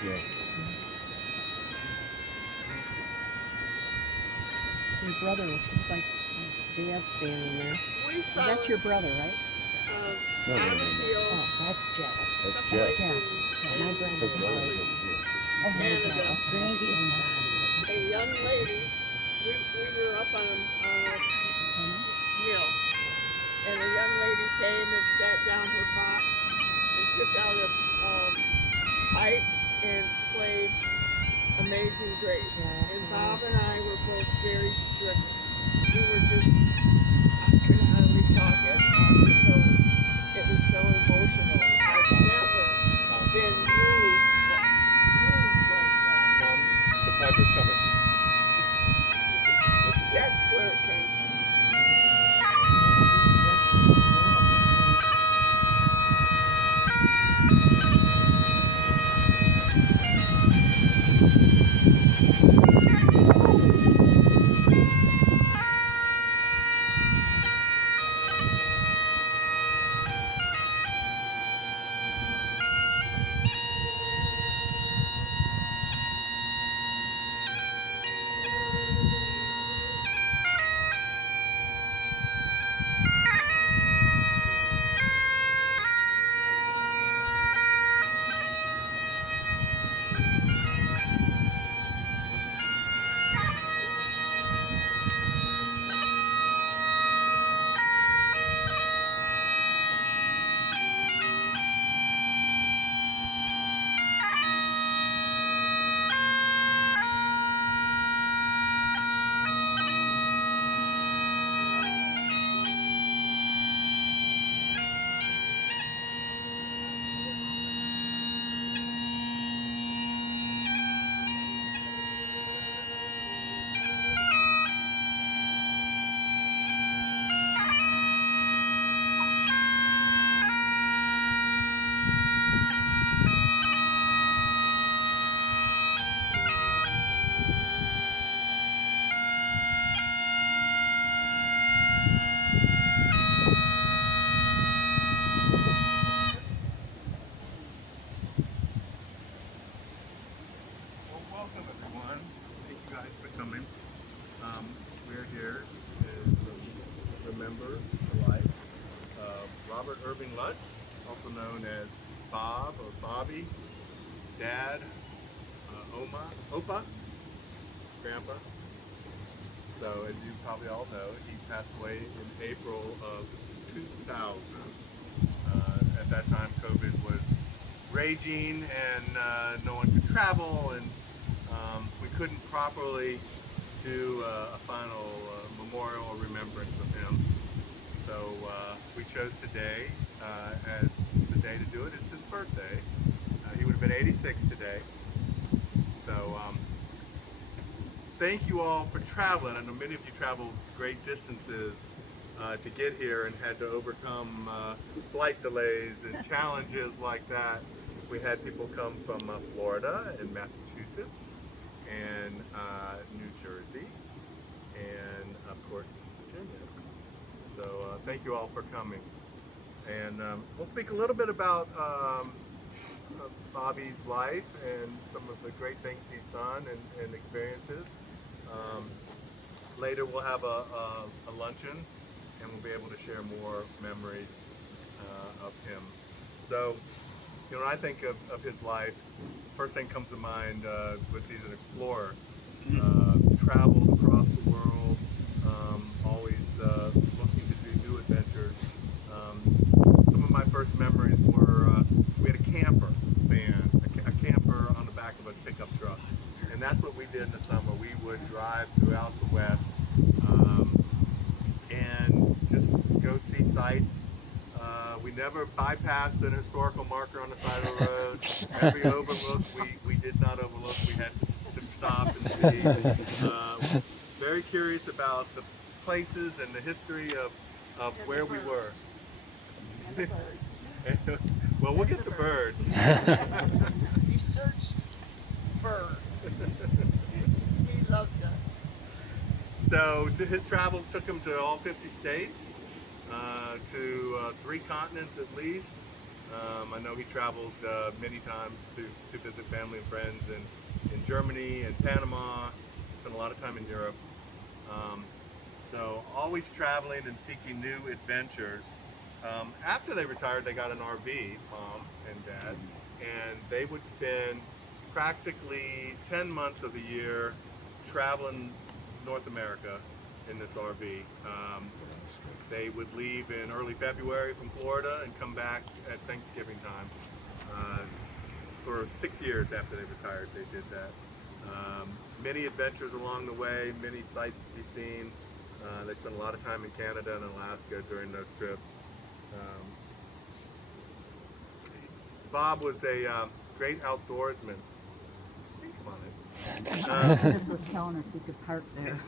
Yeah. Your brother looks just like Dad standing there. That's your brother, right? No, no, no, no. Oh, that's Jeff. That's Jeff. Yeah, yeah, my brother His was brother's like, over here. oh my God, Granny and Bobby. a young lady. We were up on a hill, and a young lady came and sat down her box and took out a pipe and played Amazing Grace. Yeah. And Bob and I were both very stricken. We were just, I couldn't hardly talk as it was so emotional. I've never been moved like that. Mom, the Packers coming. That's where it came from. Well, welcome everyone. Thank you guys for coming. We're here to remember the life of Robert Irving Lutz, also known as Bob or Bobby, Dad, Opa, Grandpa. So as you probably all know, he passed away in April of 2000. At that time, COVID was raging and no one could travel, and we couldn't properly do a final memorial or remembrance of him. So we chose today as the day to do it. It's his birthday. He would have been 86 today. So thank you all for traveling. I know many of you traveled great distances to get here and had to overcome flight delays and challenges like that. We had people come from Florida and Massachusetts and New Jersey and of course Virginia. So thank you all for coming. And we'll speak a little bit about Bobby's life and some of the great things he's done and experiences. Um, Later we'll have a luncheon and we'll be able to share more memories of him. So, when I think of his life, first thing comes to mind was he's an explorer. Traveled across the world, always looking to do new adventures. Some of my first memories were we had a camper van, a camper on the back of a pickup truck. And that's what we did in the summer. We would drive throughout the West and just go see sights. We never bypassed an historical marker on the side of the road. Every overlook we did not overlook. We had to stop and see. Very curious about the places and the history of where we were. And the birds. Well, we'll get the birds. He searched birds. He loved them. So his travels took him to all 50 states, to 3 continents at least. I know he traveled many times to visit family and friends in Germany and Panama, spent a lot of time in Europe. Um, so always traveling and seeking new adventures. After they retired, they got an RV, mom and dad, and they would spend practically 10 months of the year traveling North America in this RV. They would leave in early February from Florida and come back at Thanksgiving time. For 6 years after they retired, they did that. Many adventures along the way, many sights to be seen. They spent a lot of time in Canada and Alaska during those trips. Um, Bob was a great outdoorsman. Come on in. Liz was telling her she could park there.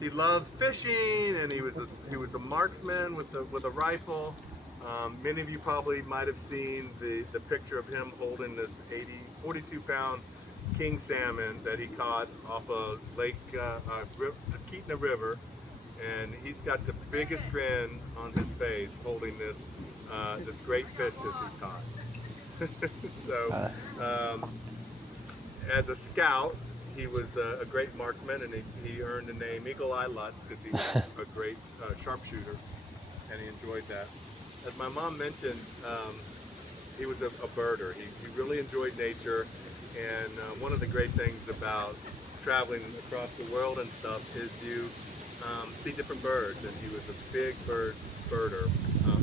He loved fishing, and he was a marksman with a rifle. Many of you probably might have seen the picture of him holding this 42-pound king salmon that he caught off a lake, the Keatna River, and he's got the biggest grin on his face holding this great fish that he caught. So, as a scout, he was a great marksman, and he earned the name Eagle Eye Lutz because he was a great sharpshooter, and he enjoyed that. As my mom mentioned, he was a birder. He really enjoyed nature, and one of the great things about traveling across the world and stuff is you see different birds, and he was a big birder.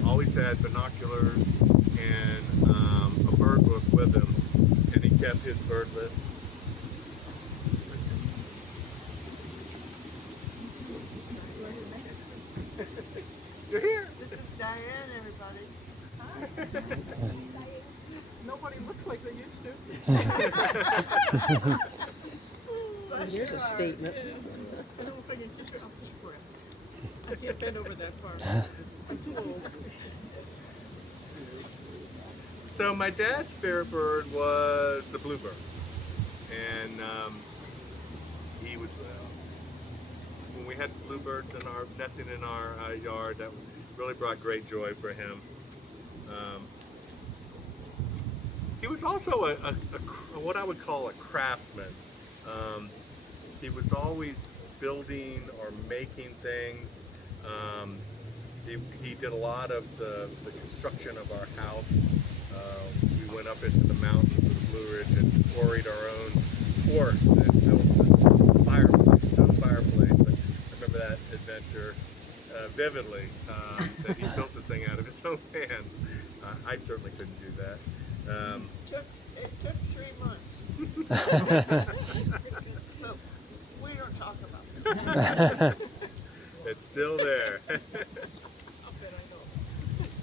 Always had binoculars and a bird book with him, and he kept his bird list. You're here. This is Diane, everybody. Nobody looks like they used to. Bless Here's your a heart. statement. I don't know if I can kiss her off this breath. I can't bend over that far. I'm too old. So my dad's favorite bird was the bluebird, and he was when we had bluebirds nesting in our yard, that really brought great joy for him. He was also what I would call a craftsman. He was always building or making things. He did a lot of the construction of our house. We went up into the mountains of the Blue Ridge and quarried our own fort and built a fireplace, stone fireplace. I remember that adventure vividly, that he built this thing out of his own hands. I certainly couldn't do that. It took 3 months. But we don't talk about it. It's still there. How could I know?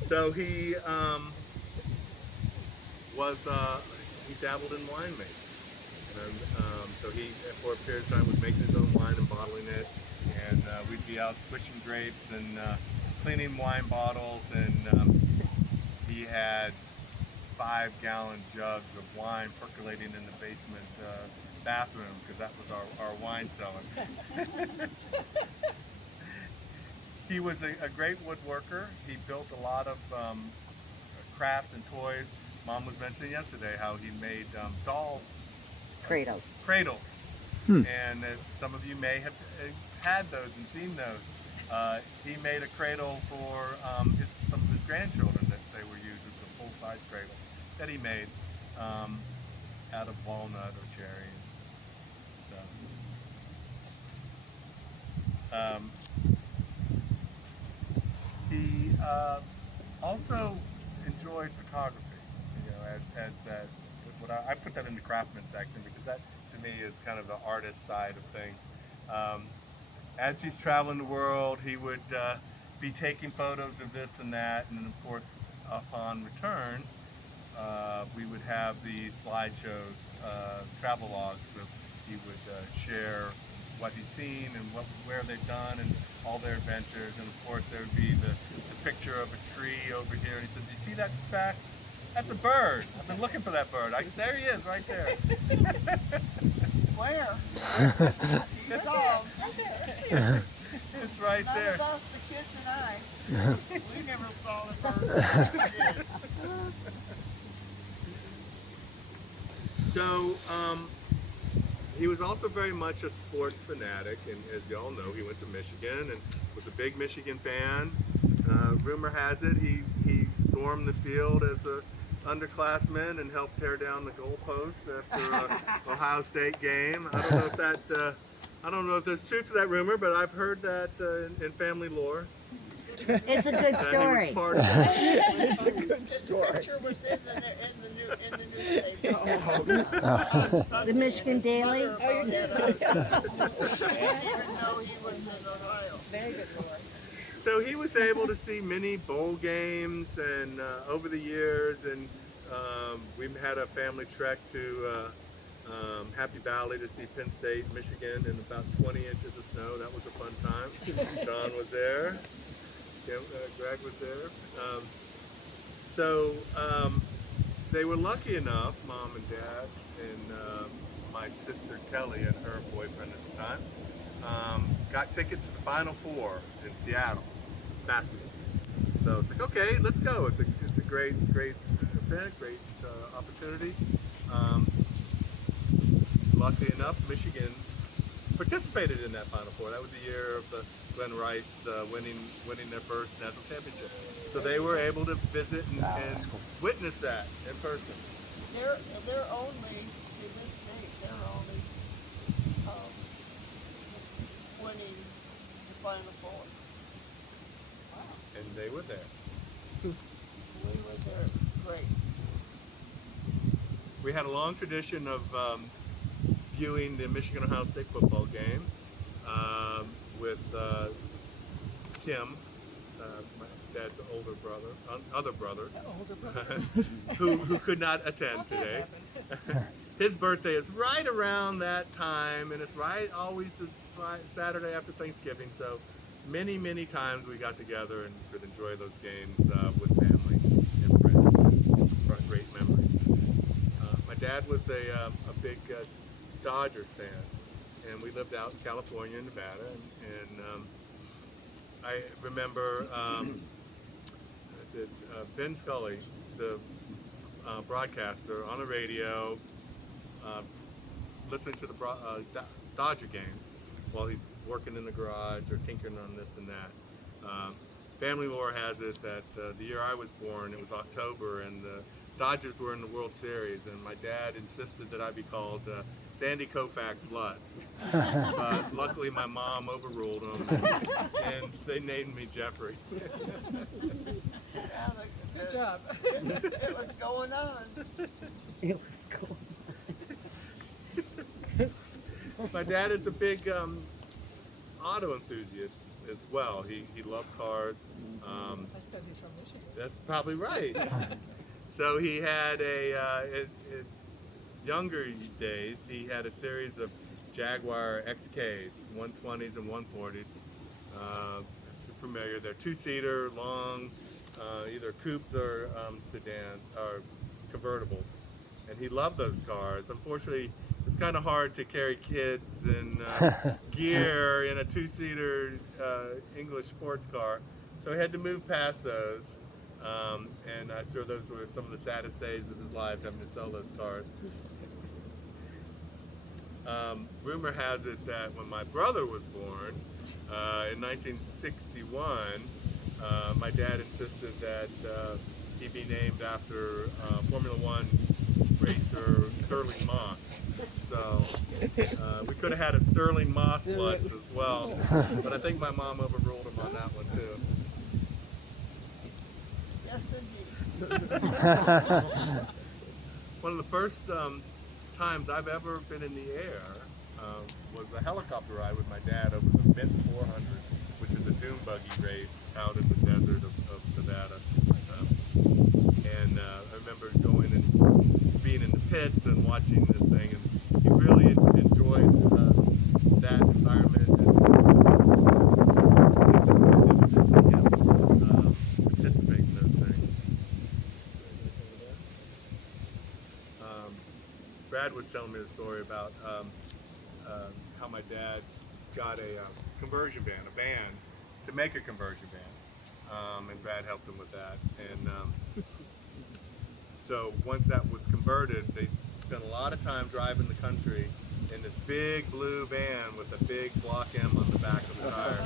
So he he dabbled in winemaking, and so he, for a period of time, was making his own wine and bottling it, and we'd be out switching grapes and cleaning wine bottles, and he had 5-gallon jugs of wine percolating in the basement bathroom because that was our wine cellar. He was a great woodworker. He built a lot of crafts and toys. Mom was mentioning yesterday how he made doll Cradles. cradles. And some of you may have had those and seen those. He made a cradle for some of his grandchildren that they were using. It's a full-size cradle that he made out of walnut or cherry. So, he also enjoyed photography. You know, as that. I put that in the craftsman section because that, to me, is kind of the artist side of things. As he's traveling the world, he would be taking photos of this and that, and then of course, upon return, we would have the slideshows, travel logs. So he would share what he's seen and where they've done and all their adventures. And of course, there would be the picture of a tree over here. And he said, "Do you see that speck? That's a bird. I've been looking for that bird. There he is, right there." Where? It's all. It's It's right None there. of us, the kids and I, we never saw the bird. We did. So, he was also very much a sports fanatic, and as y'all know, he went to Michigan and was a big Michigan fan. Rumor has it he stormed the field as a underclassman and helped tear down the goalpost after Ohio State game. I don't know if there's truth to that rumor, but I've heard that in family lore. It's a good That he story. was part of that. It's a good story. His picture was in the newspaper. The Michigan Daily? Oh, you did? I didn't even know he was in Ohio. Very good boy. So he was able to see many bowl games, and over the years, and we had a family trek to Happy Valley to see Penn State, Michigan, in about 20 inches of snow. That was a fun time. John was there. Greg was there. So they were lucky enough, Mom and Dad, and my sister Kelly and her boyfriend at the time, got tickets to the Final Four in Seattle, basketball. So it's like, okay, let's go. It's a great event, great opportunity. Luckily enough, Michigan participated in that Final Four. That was the year of the Glenn Rice winning their first national championship. So they were able to visit and Cool. witness that in person. They're only, to this date, they're only winning the Final Four. Wow. And they were there. We were there. It was great. We had a long tradition of viewing the Michigan-Ohio State football game with Tim, my dad's older brother, other brother, who could not attend today. His birthday is right around that time, and it's always the Saturday after Thanksgiving. So many times we got together and could enjoy those games with family and friends. Great memories. My dad was a big Dodgers fan, and we lived out in California and Nevada, and I remember Ben Scully, the broadcaster, on the radio, listening to the Dodger games while he's working in the garage or tinkering on this and that. Family lore has it that the year I was born, it was October, and the Dodgers were in the World Series, and my dad insisted that I be called Sandy Koufax Lutz. But luckily my mom overruled him, and they named me Jeffrey. Yeah, Good job. It was going on. It was cool. My dad is a big auto enthusiast as well. He loved cars. That's because he's from Michigan. That's probably right. So he had in younger days, he had a series of Jaguar XKs, 120s and 140s. If you're familiar, they're two-seater, long, either coupes or sedan or convertibles. And he loved those cars. Unfortunately, it's kind of hard to carry kids and gear in a two-seater English sports car. So he had to move past those. And I'm sure those were some of the saddest days of his life, having to sell those cars. Rumor has it that when my brother was born in 1961, my dad insisted that he be named after Formula One racer Sterling Moss. So we could have had a Sterling Moss Lutz as well, but I think my mom overruled him on that one too. Yes, indeed. One of the first times I've ever been in the air was a helicopter ride with my dad over the Mint 400, which is a dune buggy race out in the desert of Nevada. And I remember going and being in the pits and watching this thing, and he really enjoyed that environment. And participate in those things. Brad was telling me the story about how my dad got a conversion van, to make a conversion van, and Brad helped him with that. And so once that was converted, they spent a lot of time driving the country in this big blue van with a big block M on the back of the tire.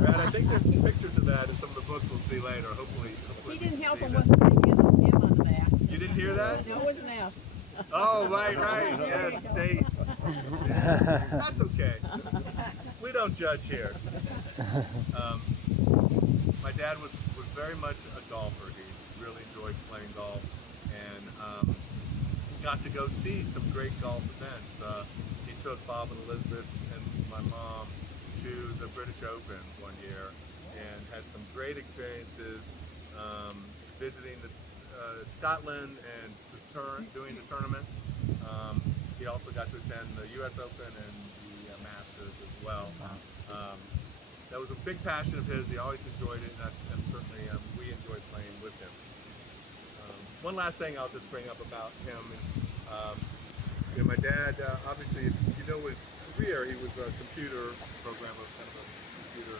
Brad, I think there's some pictures of that in some of the books we'll see later. Hopefully He didn't help see him that. with the big M on the back. You didn't hear that? No, it was an S. Oh, right. Yeah, state. Yeah. That's okay. We don't judge here. My dad was very much a golfer. He really enjoyed playing golf, and got to go see some great golf events. He took Bob and Elizabeth and my mom to the British Open one year and had some great experiences visiting Scotland and doing the tournament. He also got to attend the U.S. Open and the Masters as well. That was a big passion of his. He always enjoyed it, and certainly we enjoyed playing with him. One last thing I'll just bring up about him. My dad, obviously, if you know his career, he was a computer programmer, kind of a computer,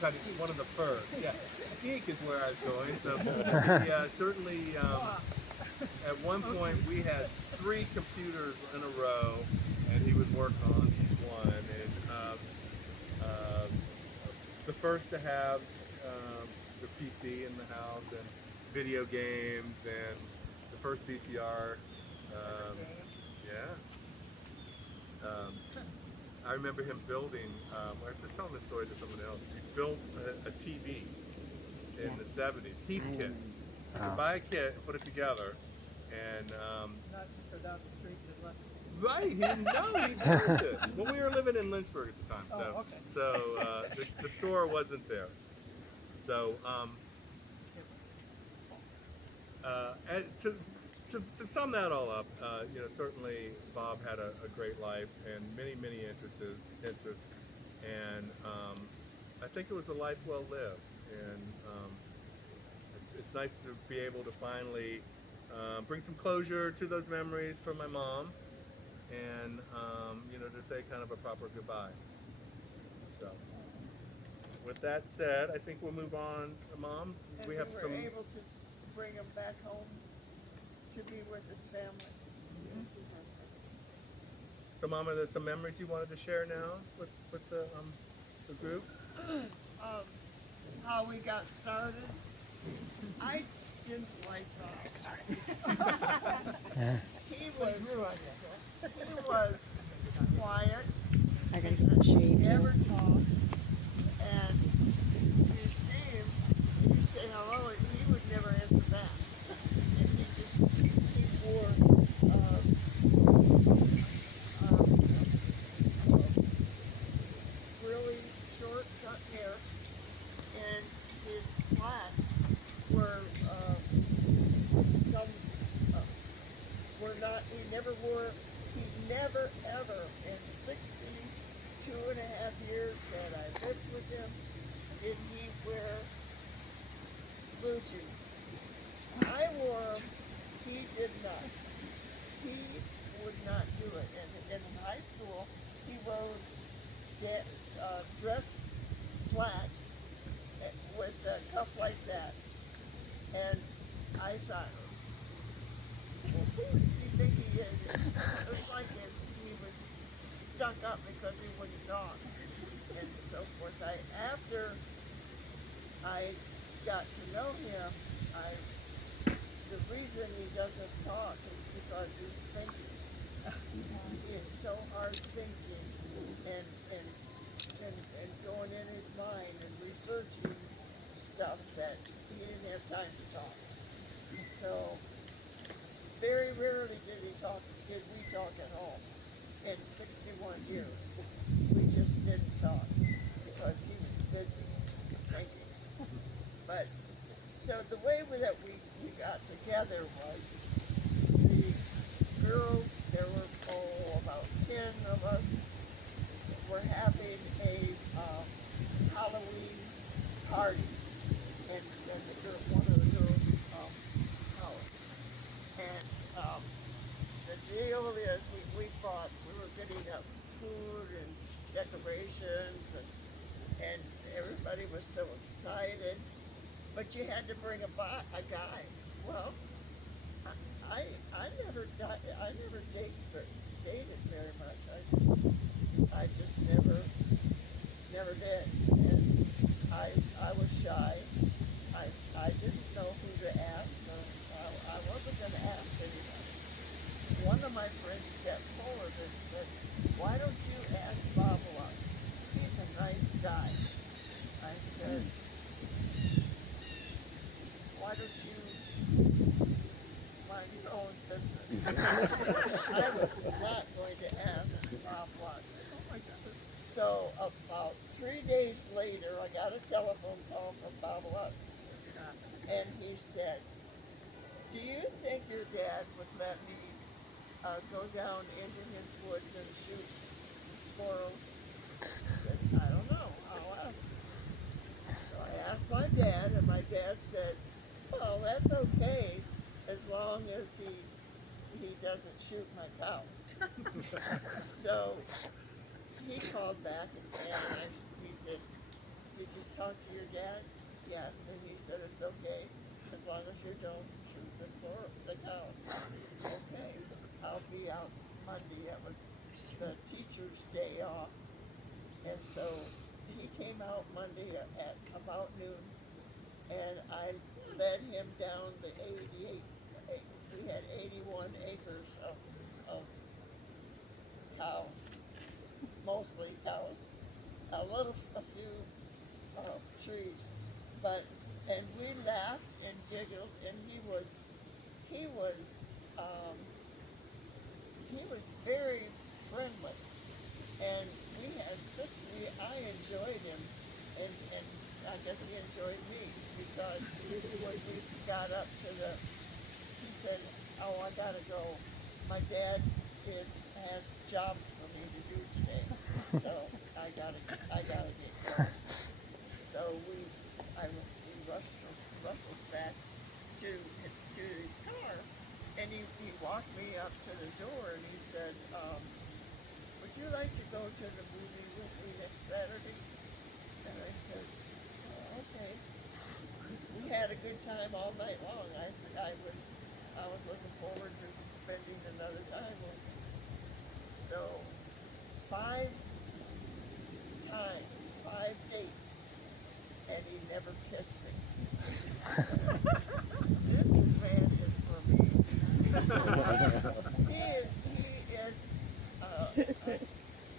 kind of one of the first. Yeah, geek is where I was going. So he, certainly, at one point, we had 3 computers in a row, and he would work on each one. And the first to have the PC in the house and video games and the first VCR. I remember him building, I was just telling this story to someone else, he built a TV in the 70s, Heath kit. You could buy a kit and put it together, and Not just go down the street to Lutz. right, he didn't know, he built it. Well, we were living in Lynchburg at the time, so, Oh, okay. so the store wasn't there. So, to sum that all up, certainly Bob had a great life and many interests, and I think it was a life well lived. And it's nice to be able to finally bring some closure to those memories for my mom, and to say kind of a proper goodbye. So, with that said, I think we'll move on. Mom, And we have were some. able to bring him back home to be with his family. So, Mama, there's some memories you wanted to share now with the group. How we got started. I didn't like Bob. He was quiet. I gotta get that shade Never too. talked, and you see him, and you say hello, and he would never answer back. And he wore really short cut hair, and his slacks were he never ever in 62 and a half years that I lived with him, did he wear blue jeans. I wore them, he did not. He would not do it. And in high school, he wore dress slacks with a cuff like that. And I thought, well, who does he think he is? It was like he was stuck up because he wouldn't talk and so forth. After I got to know him, the reason he doesn't talk is because he's thinking. He is so hard thinking and going in his mind and researching stuff that he didn't have time to talk. So very rarely did we talk at home. In 61 years, we just didn't talk because he was busy thinking. But so the way that we got together was the girls, there were about 10 of us, were having a Halloween party, and one of the girls' house. And the deal is we were getting up food and decorations, and everybody was so excited. But you had to bring a guy. Well, I never dated very much. I just never did, and I was shy. I didn't know who to ask, or I wasn't going to ask anybody. One of my friends stepped forward and said, "Why don't you ask Bob Lutz? He's a nice guy." I said, "Why don't you mind your own business?" I was not going to ask Bob Lutz. Oh my goodness. So about 3 days later, I got a telephone call from Bob Lutz, and he said, "Do you think your dad would let me go down into his woods and shoot squirrels?" I said, "I don't know. I'll ask." So I asked my dad, and my dad said, "Well, that's okay, as long as he doesn't shoot my cows." So he called back and he said, "Did you talk to your dad?" "Yes," and he said, "It's okay, as long as you don't shoot the cows." "Okay, I'll be out Monday." It was the teacher's day off, and so he came out Monday at about noon, and I led him down the 88. We had 81 acres of cows, mostly cows, a few trees, and we laughed and giggled, and he um, was very friendly, and I enjoyed him, and I guess he enjoyed me, because when we got up to he said, "Oh, I gotta go. My dad has jobs for me to do today, so I gotta get going." So we rustled back to his car, and he walked me up to the door, and he said, "Would you like to go to the movie with me next Saturday?" And I said, "Oh, okay." We had a good time all night long. I was looking forward to spending another time with him. So 5 times, 5 dates, and he never kissed me. This man is for me.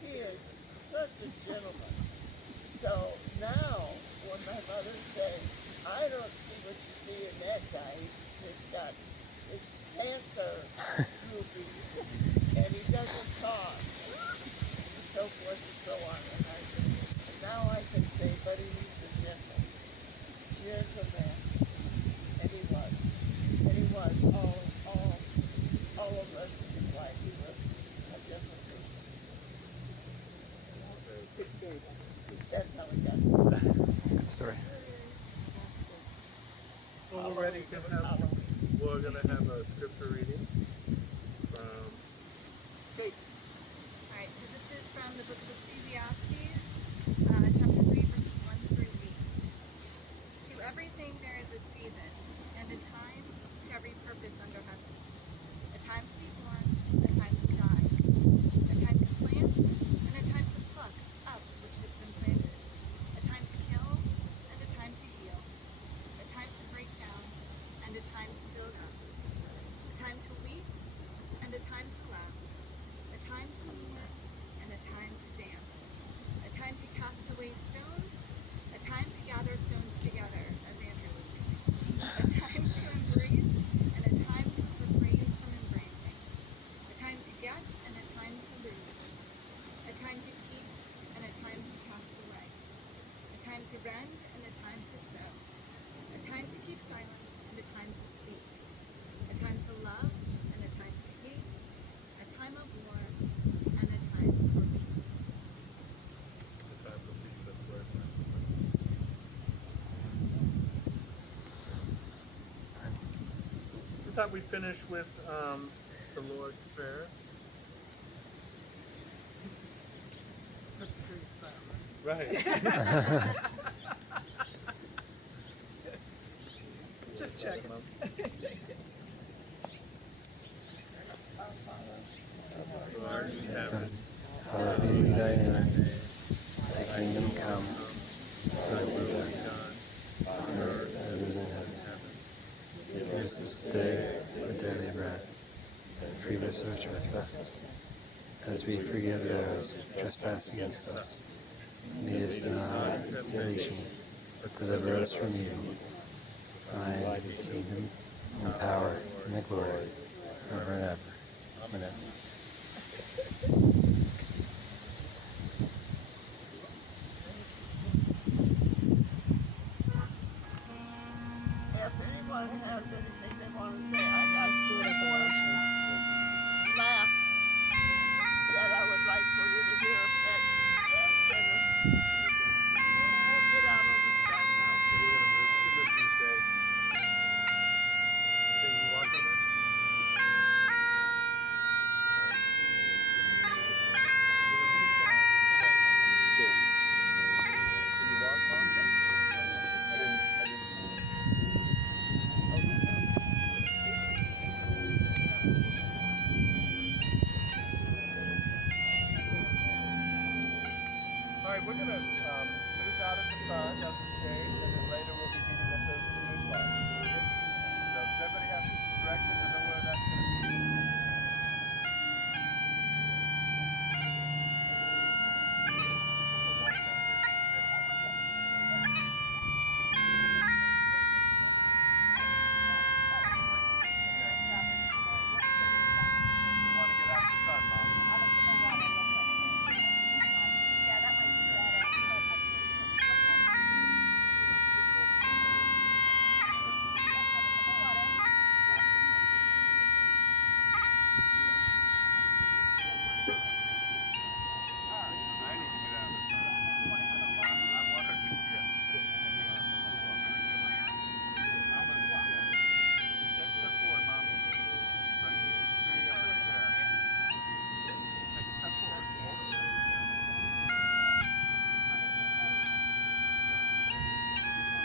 He is such a gentleman. So now, when my mother said, "I don't see what you see in that guy. His pants are droopy, and he doesn't talk," and so forth and so on. And now I can say, "But he's a gentleman," and he was. And he was all of us in his life. He was a gentleman. That's how we got it. Good story. Well, we're ready to have. We're gonna have a scripture reading from Kate. All right, so this is from the book of Ecclesiastes, chapter 3, verses 1 through 8. To everything there is a season, and a time to every purpose under heaven. A time to be born, a time to die. A time to plant, and a time to pluck up which has been planted. A time to kill, and a time to heal. A time to break down, and a time to build up. A time to weep, and a time to laugh. A time to mourn, and a time to dance. A time to cast away stones, a time to gather stones together, as Andrew was doing. A time to embrace, and a time to refrain from embracing. A time to get, and a time to lose. A time to keep, and a time to cast away. A time to rend, and a time to sow. A time to keep silence, and a time to speak. A time to love, and a time to hate. A time of war, and a time for peace. The time for peace. That's where it's at. We thought we'd finish with the Lord's Prayer. Mr. Creed, silent. Right. Just checking. Mom. Who art in heaven, Hallowed be thy name. Thy kingdom come. thy will be done, On earth as it is in heaven. Give us this day our daily bread. And forgive us our trespasses, as we forgive those who trespass against us. Lead us not into temptation, but deliver us from evil. Thine is the kingdom, and the power, and the glory,